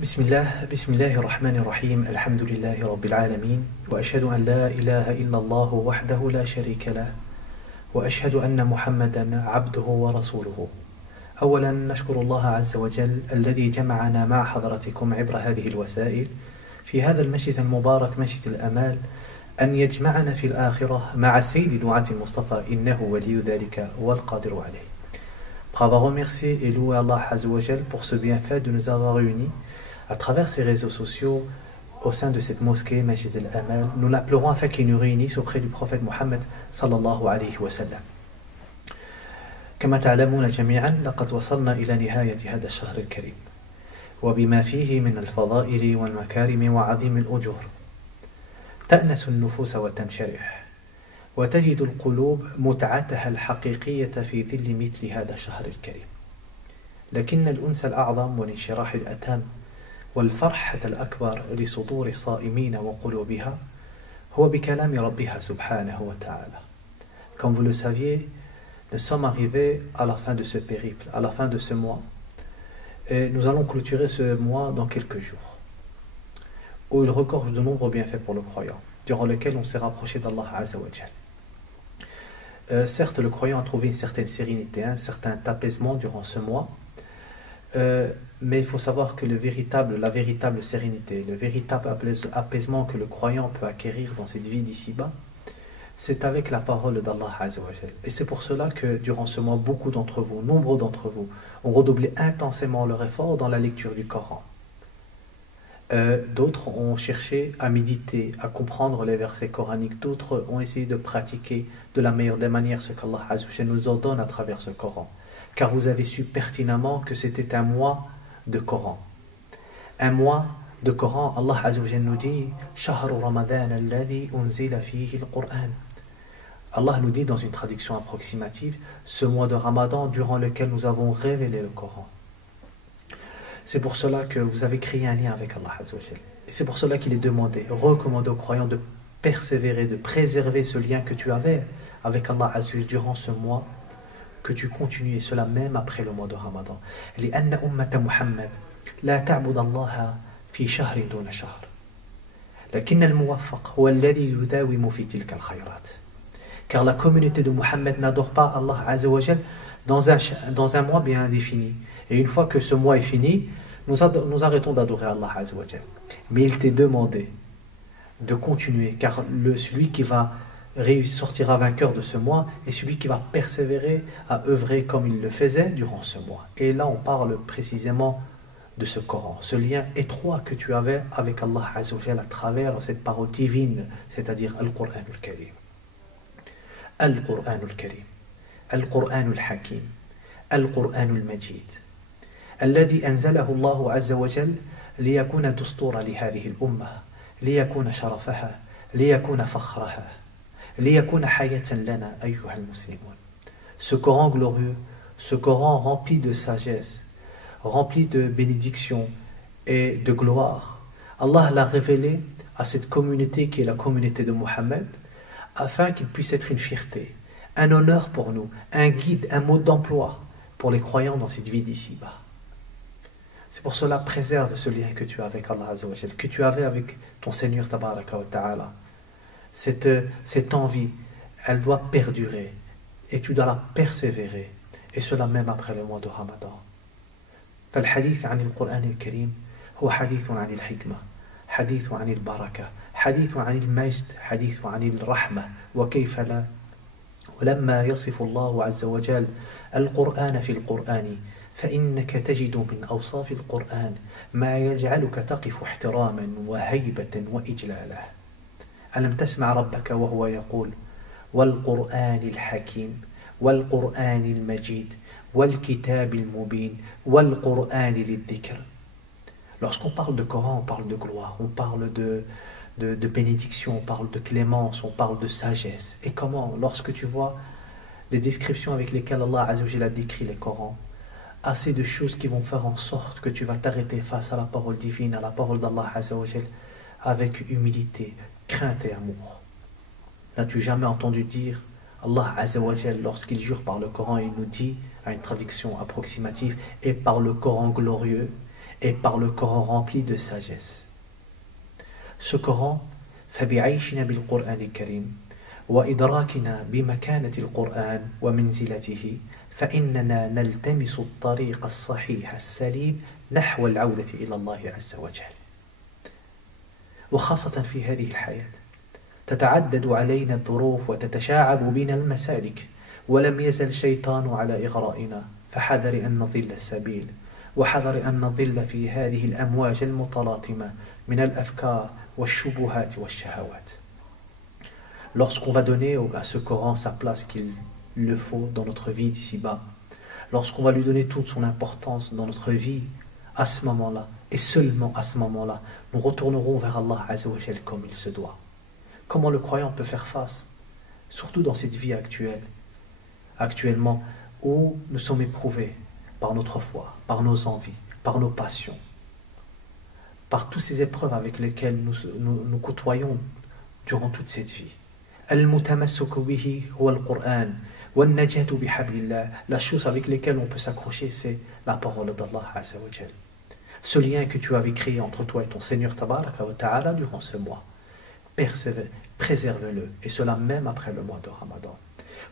بسم الله الرحمن الرحيم الحمد لله رب العالمين وأشهد أن لا إله إلا الله وحده لا شريك له وأشهد أن محمدا عبده ورسوله. أولا نشكر الله عز وجل الذي جمعنا مع حضرتكم عبر هذه الوسائل في هذا المسجد المبارك مسجد الأمال، أن يجمعنا في الآخرة مع السيد دعاة المصطفى إنه ولي ذلك والقادر عليه. Pour avoir remercié et loué Allah Azza wa Jal pour ce bienfait de nous avoir réunis à travers ces réseaux sociaux au sein de cette mosquée Masjid al-Amal, nous l'appellerons afin qu'il nous réunisse auprès du prophète Mohammed sallallahu alayhi wa sallam. كما تعلمون جميعا لقد وصلنا إلى نهاية هذا الشهر الكريم وبما فيه من الفضائل والمكارم وعظيم الأجور تأنس النفوس وتنشرح وتجد القلوب متعتها الحقيقية في ظل مثل هذا الشهر الكريم. لكن الأنس الأعظم والانشراح الأتم والفرحة الأكبر لصدور الصائمين وقلوبها هو بكلام ربها سبحانه وتعالى. Comme vous le saviez, nous sommes arrivés à la fin de ce périple, à la fin de ce mois, et nous allons clôturer ce mois dans quelques jours, où il regorge de nombreux bienfaits pour le croyant, durant lesquels on s'est rapproché d'Allah Azza wa Jal. Certes, le croyant a trouvé une certaine sérénité, un certain apaisement durant ce mois, mais il faut savoir que la véritable sérénité, le véritable apaisement que le croyant peut acquérir dans cette vie d'ici-bas, c'est avec la parole d'Allah Azza wa Jal. Et c'est pour cela que durant ce mois, beaucoup d'entre vous, nombreux d'entre vous, ont redoublé intensément leur effort dans la lecture du Coran. D'autres ont cherché à méditer, à comprendre les versets coraniques. D'autres ont essayé de pratiquer de la meilleure des manières ce qu'Allah Azza wa Jal nous ordonne à travers ce Coran. Car vous avez su pertinemment que c'était un mois de Coran. Un mois de Coran, Allah Azza wa Jal nous dit « Shahru Ramadan alladhi unzila fihi al-Qur'an » Allah nous dit dans une traduction approximative ce mois de Ramadan durant lequel nous avons révélé le Coran. C'est pour cela que vous avez créé un lien avec Allah Azza wa Jal. Et c'est pour cela qu'il est demandé, recommandé aux croyants de persévérer, de préserver ce lien que tu avais avec Allah Azza wa Jal durant ce mois, que tu continues, et cela même après le mois de Ramadan. لأن أمة محمد لا تعبد الله في شهر دون شهر لكن الموفق هو الذي يداوم في تلك الخيرات. Car la communauté de Mohammed n'adore pas Allah Azza wa Jal dans un mois bien défini. Et une fois que ce mois est fini, nous arrêtons d'adorer Allah Azza wa Jal. Mais il t'est demandé de continuer, car celui qui va sortira vainqueur de ce mois et celui qui va persévérer à œuvrer comme il le faisait durant ce mois. Et là on parle précisément de ce Coran, ce lien étroit que tu avais avec Allah Azza wa Jal à travers cette parole divine, c'est-à-dire Al-Qur'an al-Karim. Al-Qur'an al-Karim, Al-Qur'an al-Hakim, Al-Qur'an al-Majid, الذي أنزله الله عز وجل ليكون دستورا لهذه الأمة، ليكون شرفها، ليكون فخرها، ليكون حياة لنا أيها المسلمون. Ce Coran glorieux, ce Coran rempli de sagesse, rempli de bénédictions et de gloire, Allah l'a révélé à cette communauté qui est la communauté de Mohammed, afin qu'il puisse être une fierté, un honneur pour nous, un guide, un mode d'emploi pour les croyants dans cette vie d'ici-bas. C'est pour cela, préserve ce lien que tu as avec Allah Azza wa Jal, que tu avais avec ton Seigneur Tabaraka wa Ta'ala. Cette envie, elle doit perdurer et tu dois la persévérer, et cela même après le mois de Ramadan. فالحديث عن القرآن الكريم هو حديث عن الحكمة، حديث عن البركة، حديث عن المجد، حديث عن الرحمة، وكيف لا. ولما يصف الله عز وجل القرآن في القرآن فإنك تجد من أوصاف القرآن ما يجعلك تقف احتراما وهيبة وإجلالا. ألم تسمع ربك وهو يقول والقرآن الحكيم والقرآن المجيد والكتاب المبين والقرآن للذكر. Lorsqu'on parle de Coran, on parle de gloire, on parle de bénédiction, on parle de clémence, on parle de sagesse. Et comment, lorsque tu vois les descriptions avec lesquelles Allah Azza wa Jalla a décrit les Corans, assez de choses qui vont faire en sorte que tu vas t'arrêter face à la parole divine, à la parole d'Allah Azza wa Jalla, avec humilité, crainte et amour. N'as-tu jamais entendu dire Allah Azza wa Jalla, lorsqu'il jure par le Coran, il nous dit, à une traduction approximative, et par le Coran glorieux, et par le Coran rempli de sagesse. Ce Coran, فبعيشنا بالقرآن الكريم وإدراكنا بمكانة القرآن ومنزلته فإننا نلتمس الطريق الصحيح السليم نحو العودة إلى الله عز وجل. وخاصة في هذه الحياة تتعدد علينا الظروف وتتشعب بنا المسالك، ولم يزل الشيطان على إغرائنا، فحذر أن نضل السبيل، وحذر أن نضل في هذه الأمواج المتلاطمة من الأفكار والشبهات والشهوات. Lorsqu'on va donner à ce Coran sa place qu'il le faut dans notre vie d'ici-bas, lorsqu'on va lui donner toute son importance dans notre vie, à ce moment-là, et seulement à ce moment-là, nous retournerons vers Allah Azza wa Jal comme il se doit. Comment le croyant peut faire face, surtout dans cette vie actuellement, où nous sommes éprouvés par notre foi, par nos envies, par nos passions, par toutes ces épreuves avec lesquelles nous côtoyons durant toute cette vie. Al-mutamassuku bihi huwa al-Qur'an, wal-najatu bihablillah. La chose avec laquelle on peut s'accrocher, c'est la parole d'Allah Azza wa Jal. Ce lien que tu avais créé entre toi et ton Seigneur Tabaraka wa Ta'ala durant ce mois, préserve-le, et cela même après le mois de Ramadan.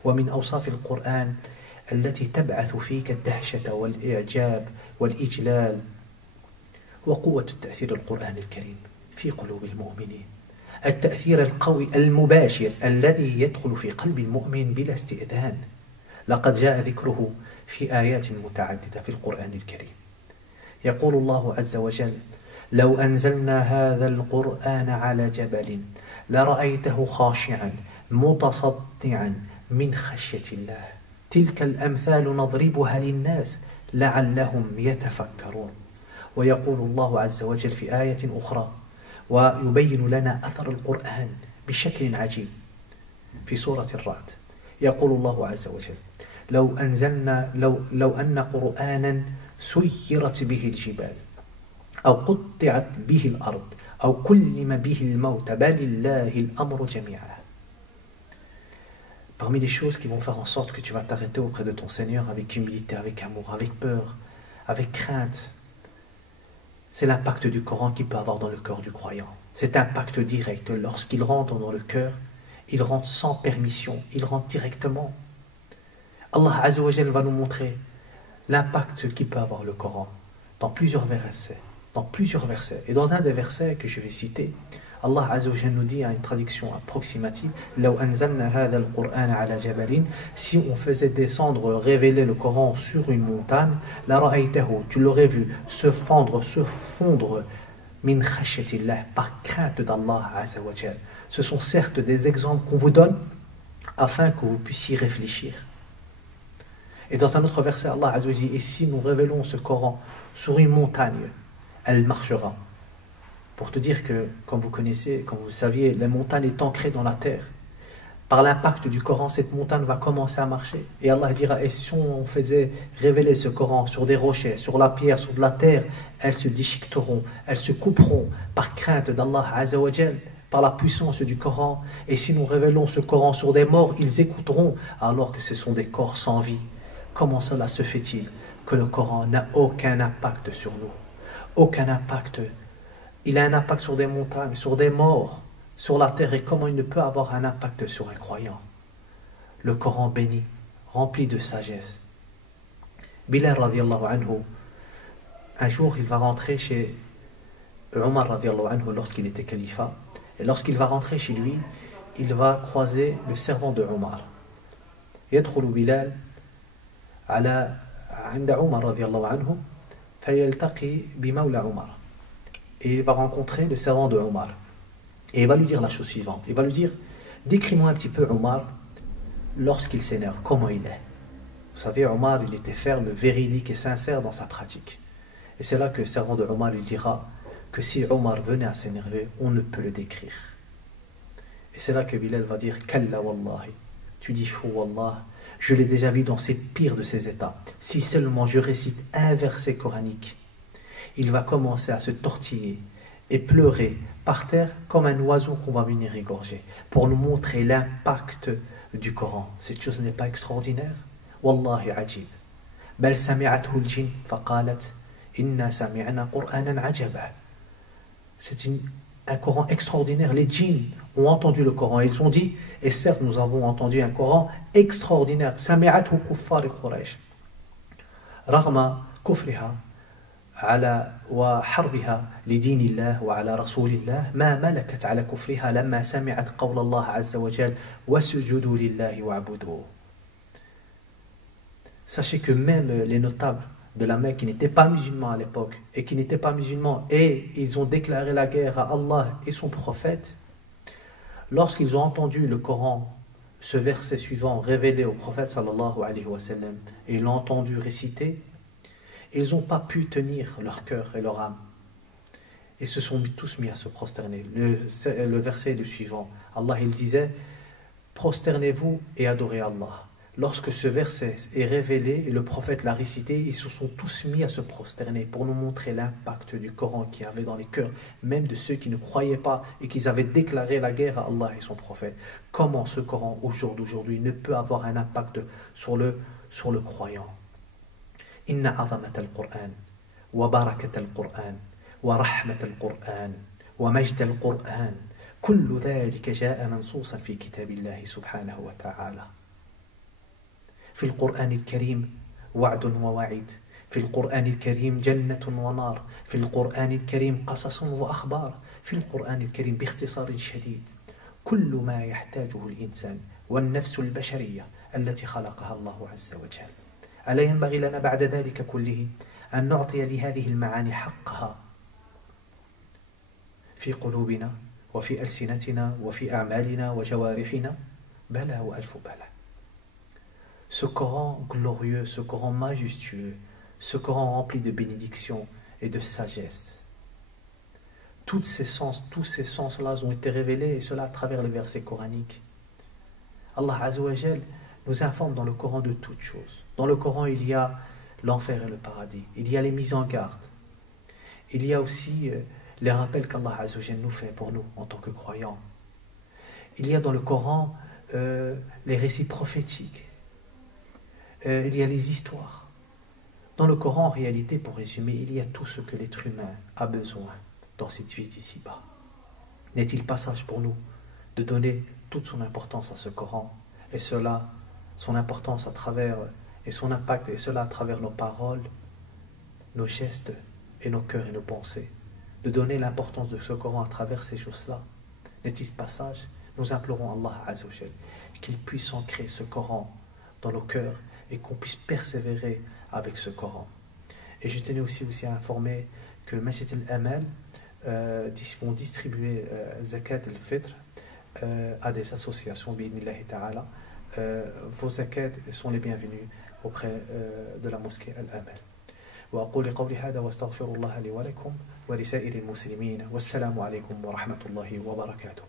ومن أوصاف القرآن التي تبعث فيك الدهشة والإعجاب والإجلال وقوة التأثير القرآن الكريم في قلوب المؤمنين. التأثير القوي المباشر الذي يدخل في قلب المؤمن بلا استئذان. لقد جاء ذكره في آيات متعددة في القرآن الكريم. يقول الله عز وجل: لو أنزلنا هذا القرآن على جبل لرأيته خاشعا متصدعا من خشية الله تلك الأمثال نضربها للناس لعلهم يتفكرون. ويقول الله عز وجل في آية أخرى ويبين لنا أثر القرآن بشكل عجيب في سورة الرعد. يقول الله عز وجل: لو أن قرآنا سيرت به الجبال أو قطعت به الأرض أو كلم به الموت بل الله الأمر جميعا. Parmi les choses qui vont faire en sorte que tu vas t'arrêter auprès de ton Seigneur avec humilité, avec amour, avec peur, avec crainte, c'est l'impact du Coran qu'il peut avoir dans le cœur du croyant. Cet impact direct, lorsqu'il rentre dans le cœur, il rentre sans permission, il rentre directement. Allah Azza wa Jal va nous montrer l'impact qu'il peut avoir le Coran dans plusieurs versets. Et dans un des versets que je vais citer, Allah Azza wa Jal nous dit à une traduction approximative: لو أنزلنا هذا القرآن على جبل, si on faisait descendre, révéler le Coran sur une montagne, لرأيته, tu l'aurais vu se fondre min khashyatillah, par crainte d'Allah Azza wa Jal. Ce sont certes des exemples qu'on vous donne afin que vous puissiez réfléchir. Et dans un autre verset, Allah Azza wa Jal dit: et si nous révélons ce Coran sur une montagne, elle marchera. Pour te dire que, comme vous connaissez, comme vous saviez, la montagne est ancrée dans la terre. Par l'impact du Coran, cette montagne va commencer à marcher. Et Allah dira: et si on faisait révéler ce Coran sur des rochers, sur la pierre, sur de la terre, elles se déchiqueteront, elles se couperont par crainte d'Allah Azza wa Jal, par la puissance du Coran. Et si nous révélons ce Coran sur des morts, ils écouteront, alors que ce sont des corps sans vie. Comment cela se fait-il que le Coran n'a aucun impact sur nous? Aucun impact. Il a un impact sur des montagnes, sur des morts, sur la terre. Et comment il ne peut avoir un impact sur un croyant? Le Coran béni, rempli de sagesse. Bilal radiallahu anhu, un jour il va rentrer chez Omar radiallahu anhu lorsqu'il était califat. Et lorsqu'il va rentrer chez lui, il va croiser le servant de Omar. يدخل بلال على عند عمر رضي الله عنه فيلتقي بمولى عمر. Et il va rencontrer le servant de Omar. Et il va lui dire la chose suivante. Il va lui dire: décris-moi un petit peu Omar lorsqu'il s'énerve, comment il est. Vous savez, Omar, il était ferme, véridique et sincère dans sa pratique. Et c'est là que le servant de Omar lui dira que si Omar venait à s'énerver, on ne peut le décrire. Et c'est là que Bilal va dire: Kalla wallahi, tu dis fou wallah, je l'ai déjà vu dans ses pires de ses états. Si seulement je récite un verset coranique, il va commencer à se tortiller et pleurer par terre comme un oiseau qu'on va venir égorger, pour nous montrer l'impact du Coran. Cette chose n'est pas extraordinaire? Wallahi ajib. Bal sami'athu al-jinn faqalat Inna sami'na Qur'anan ajaba. C'est un Coran extraordinaire. Les djinns ont entendu le Coran. Ils ont dit, et certes nous avons entendu un Coran extraordinaire. Sami'athu kuffar Quraysh. Raghma kufriha على وحربها لدين الله وعلى رسول الله ما ملكت على كفرها لما سمعت قول الله عز وجل واسجدوا لله واعبدوه. Sachez que même les notables de la Mecque qui n'étaient pas musulmans à l'époque et qui n'étaient pas musulmans et ils ont déclaré la guerre à Allah et son prophète, lorsqu'ils ont entendu le Coran, ce verset suivant révélé au prophète sallallahu alayhi wa sallam, et ils l'ont entendu réciter, ils n'ont pas pu tenir leur cœur et leur âme. Ils se sont tous mis à se prosterner. Le verset est le suivant. Allah il disait, prosternez-vous et adorez Allah. Lorsque ce verset est révélé et le prophète l'a récité, ils se sont tous mis à se prosterner pour nous montrer l'impact du Coran qu'il y avait dans les cœurs, même de ceux qui ne croyaient pas et qui avaient déclaré la guerre à Allah et son prophète. Comment ce Coran au jour d'aujourd'hui ne peut avoir un impact sur le croyant? Inna azamat al-Qur'an, wa barakat al-Qur'an, wa rahmat al-Qur'an, wa majd al-Qur'an, kullu dhalika ja'a mansusan fi kitabillahi subhanahu wa ta'ala. في القرآن الكريم وعد ووعيد، في القرآن الكريم جنة ونار، في القرآن الكريم قصص وأخبار، في القرآن الكريم باختصار شديد كل ما يحتاجه الإنسان والنفس البشرية التي خلقها الله عز وجل. ألا ينبغي لنا بعد ذلك كله أن نعطي لهذه المعاني حقها في قلوبنا وفي ألسنتنا وفي أعمالنا وجوارحنا؟ بلى وألف بلى. Ce Coran glorieux, ce Coran majestueux, ce Coran rempli de bénédictions et de sagesse. Tous ces sens-là ont été révélés, et cela à travers les versets coraniques. Allah Azza wa Jal nous informe dans le Coran de toutes choses. Dans le Coran, il y a l'enfer et le paradis. Il y a les mises en garde. Il y a aussi les rappels qu'Allah Azza wa Jal nous fait pour nous en tant que croyants. Il y a dans le Coran les récits prophétiques. Il y a les histoires. Dans le Coran, en réalité, pour résumer, il y a tout ce que l'être humain a besoin dans cette vie d'ici-bas. N'est-il pas sage pour nous de donner toute son importance à ce Coran, et cela, son importance à travers, et son impact, et cela à travers nos paroles, nos gestes, et nos cœurs et nos pensées, de donner l'importance de ce Coran à travers ces choses-là? N'est-il pas sage? Nous implorons Allah Azza wa Jal qu'il puisse ancrer ce Coran dans nos cœurs et qu'on puisse persévérer avec ce Coran. Et je tenais aussi à informer que Masjid al-Amal vont distribuer Zakat al-Fitr à des associations, bi'idhnillahi ta'ala. Vos zakats sont les bienvenus auprès de la mosquée al-Amal. وأقول قولي هذا واستغفر الله لي ولكم ولسائر المسلمين والسلام عليكم ورحمة الله وبركاته.